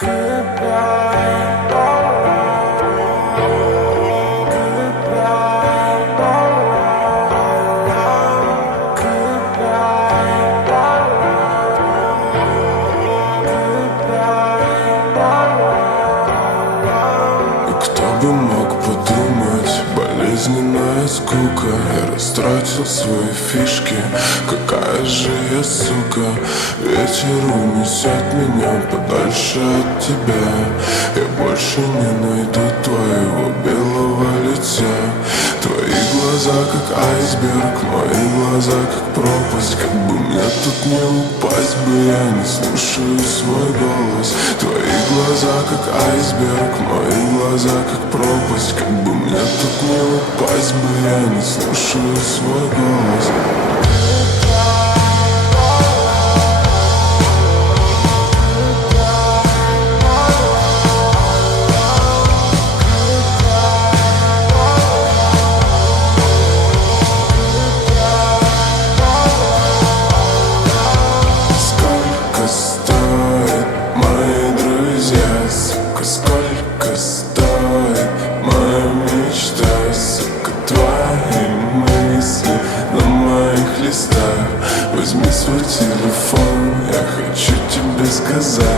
Бы мог подумать, болезненная скука. Я растратил свои фишки, какая же я сука. Ветер унесет меня подальше от тебя. Я больше не найду твоего белого лица. Твои глаза как айсберг, мои глаза как пропасть. Как бы мне тут не упасть бы, я не слушаю свой голос. Твои глаза как айсберг, мои глаза как пропасть. Как бы мне тут не упасть бы, я не слушаю свой голос. Сколько стоит моя мечта, сука, твои мысли на моих листах. Возьми свой телефон, я хочу тебе сказать.